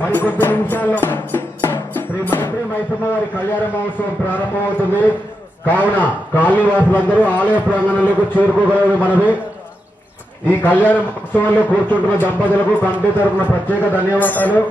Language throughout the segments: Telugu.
మరికొద్ది నిమిషాల్లో శ్రీ మంత్రి మైసమ్మ గారి కళ్యాణ మహోత్సవం ప్రారంభమవుతుంది. కావున కాలనీవాసులందరూ ఆలయ ప్రాంగణంలోకి చేరుకోగలరు. మనమే ఈ కళ్యాణ మహోత్సవంలో కూర్చుంటున్న దంపతులకు కమిటీ తరఫున ప్రత్యేక ధన్యవాదాలు.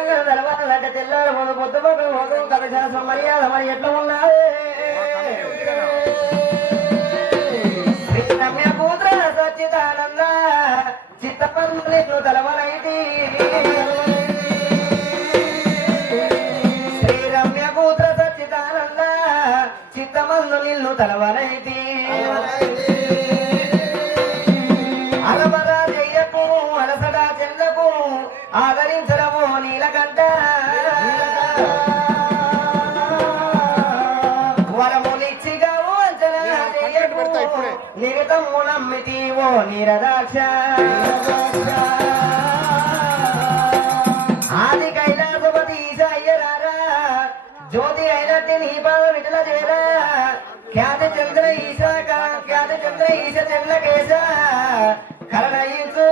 మంగళ తెలవాలంటే తెల్లారు ముందు పొద్దు మొక్కలు మొదలు కథశాస్త్రం మర్యాద మరి ఎట్లా ఉన్నది రమ్య పుత్ర సచ్చిదానంద చిత్తపల్లిను తెలవనైతి శ్రీరమ్య పుత్ర సచ్చిదానంద చిత్తమందు నిన్ను తెలవనైతి అలమరా చెయ్యకు అలసడా చెందకు ఆదరించడము నీలకంట వరములిచ్చిగా అంచనా చెయ్యకు నిగతము నమ్మితీవో నీరదాక్ష ఆది కైలాసపతి ఈశ అయ్యరారా జ్యోతి అయినట్టి నీ పాదం ఇట్ల చేరా ఖ్యాతి చంద్ర ఈశ ఖ్యాతి చంద్ర ఈశ చంద్ర కేశ కరణయించు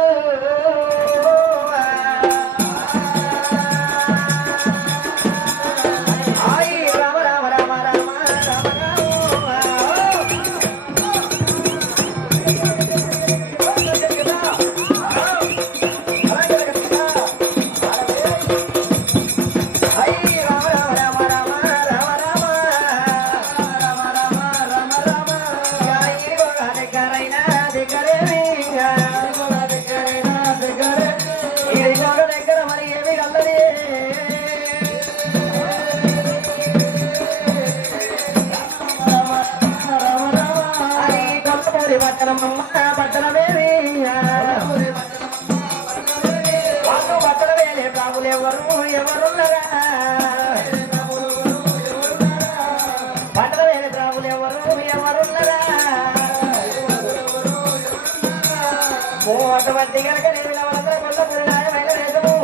అటువంటి కనుక నేను కొల్లపూరి నాయమైన నేతము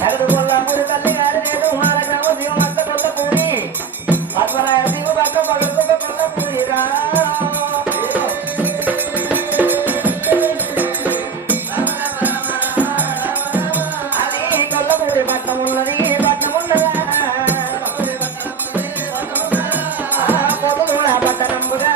నగదు కొల్లపూరి తల్లి గారి నేత మాల గ్రామ శివమత్త కొల్లపూరి పద్మనాయ శివ పక్క పగల కొల్లపూరి రా అది కొల్లపూరి పట్నం ఉన్నది పట్నం ఉన్నదా పొద్దున పట్టణంబుగా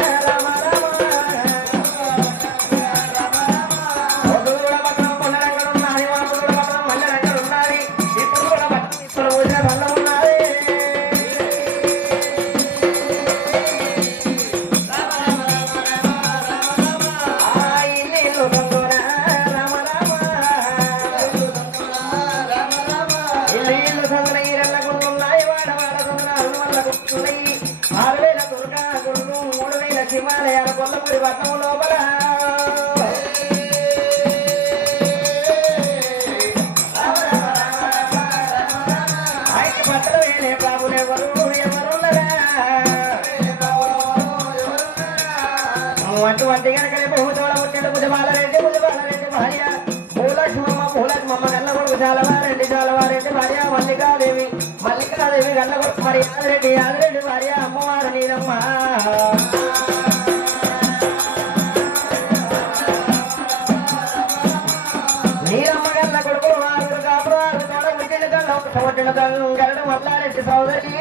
హిమాలయాల కొల్లపూరి పట్టణం లోపల ఆయన పట్టణ వేలే బాబులు ఎవరు ఎవరున్నరా అటువంటి కనుకనే బహుతోడ పుట్టిన భుజబాలరెడ్డి భార్య పూలక్ష్మమ్మ గల్లగొడుకు చాలవారెడ్డి భార్య మల్లికాదేవి గల్లగొడుకు మరి యాదిరెడ్డి భార్య అమ్మవారు నీలమ్మ నీలమ్మ గల్ల కొడుకు వారు కాపురాలు తోడ పుట్టిన గల్ల మల్లారెడ్డి సోదరి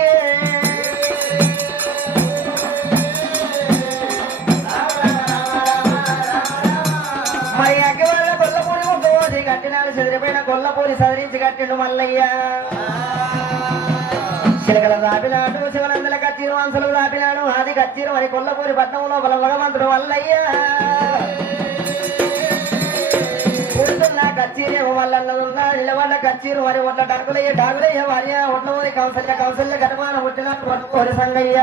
మరి అగ్గివాళ్ళ కొల్లపూరి ముగ్గోసి కట్టినాడు చెదిరిపోయిన కొల్లపూరి సదరించి కట్టిండు మల్లయ్య చిలకల దాపినాడు శివనందల కచ్చీరు వంశలు దాపినాడు ఆది కచ్చీరు మరి కొల్లపూరి పట్నం లోపల భగవంతుడు మల్లయ్య కచ్చీరేమో వాళ్ళన్నదున్నా నిలబడ్డ కచ్చీరు మరి ఒట్ల డాగులయ్య భార్య ఒట్ల ఊరి కౌసల్య గడమాన పుట్టిన సంగయ్య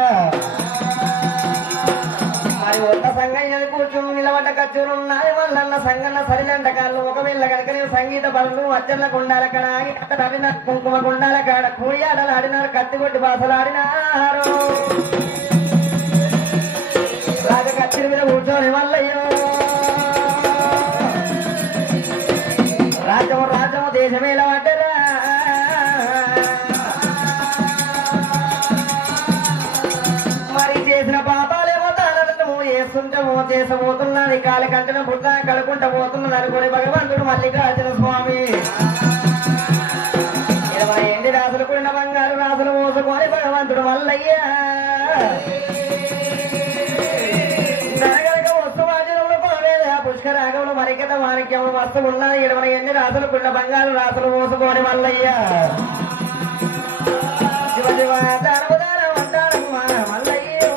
మరి ఒట్ల సంగయ్య కూర్చుని నిలబడ్డ కచ్చూరు ఉన్నాయి వాళ్ళన్న సంగన్న సరినంట కాళ్ళు ఒకవేళ కనుక సంగీత బలు అచ్చన్న కుండాల కడ ఆగి అక్కడ కుంకుమ కుండాల కాడ కూడి ఆటలు ఆడినారు కత్తికొట్టి భాషలు ఆడినారు రాజ కచ్చీరు మీద కూర్చొని మల్లయ్యో రాజ్యము దేశమేలా పడ్డరా మరి చేసిన పాపాలేమో తానము చేస్తుంటామో చేసబోతున్నది కాలి కంటన బుట్ట కడుకుంటా పోతున్నది అనుకోని భగవంతుడు మల్లికార్జున స్వామి 20 రాసులు కూడిన బంగారు రాసులు మోసుకొని భగవంతుడు మల్లయ్య పుష్కరాగములు మరికత వారికి భాగ్యం వస్తు ఉన్న ఇడవన ఎన్ని రాసులు పిల్ల బంగారు రాసులు మోసుకోని మల్లయ్య శివ శివ దానవదానం అంటాడమ్మా మల్లయ్యో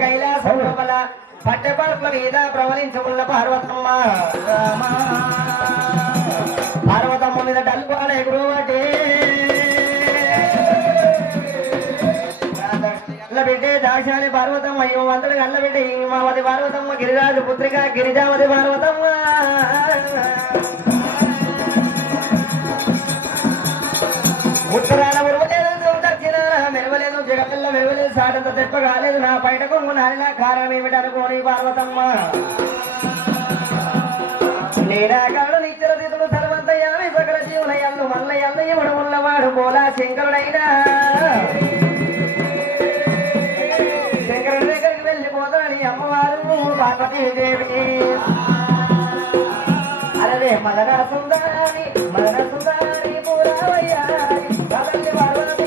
కైలాసం లోపల పట్టెపడుపుల మీద ప్రవలించుకున్న పార్వతమ్మ పార్వతమ్మ మీద డల్పాడే గురువటే బిడ్డే దాక్షాలి పార్వతమ్మ యువంతుడు గల్ల బిడ్డ హిమావతి పార్వతమ్మ గిరిరాజు పుత్రిక గిరిజావతి పార్వతమ్మ ఉత్తరాల మెరవలేదు జగపిల్ల మెరవలేదు సాటంత తెప్ప కాలేదు నా బయట కొంగు నాలినా కారణం ఏమిటి అనుకోని పార్వతమ్మ నేనా కాడు నిత్యల తిథులు సర్వంతయ్యామి సకల జీవులయ్యల్లు మల్లయ్యల్లు ఇవుడు ఉన్నవాడు బోలా శంకరుడైనా శంకరుడి దగ్గరికి వెళ్ళిపోతానని అమ్మవారు పార్వతీదేవి అలరే మదన సుందరి పూరావయ్యారి కదల్లి పార్వతి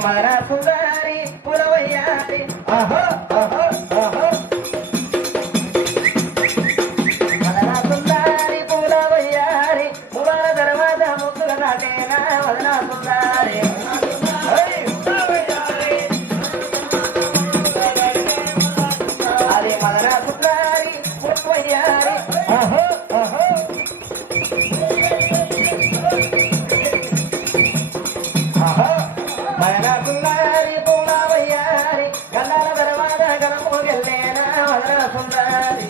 మదన సుందరి పులవయ్యారి మదన సుందరి పులవయ్యారి పురాణ తర్వాత ముద్దుల నాటేనా మదన సుందరి అదే మదన సుందరి పులవయ్యారి మదన సుందరి పూలవయ్యారి గల్లాల తర్వాత గలము గెల్లేనా మదన సుందరి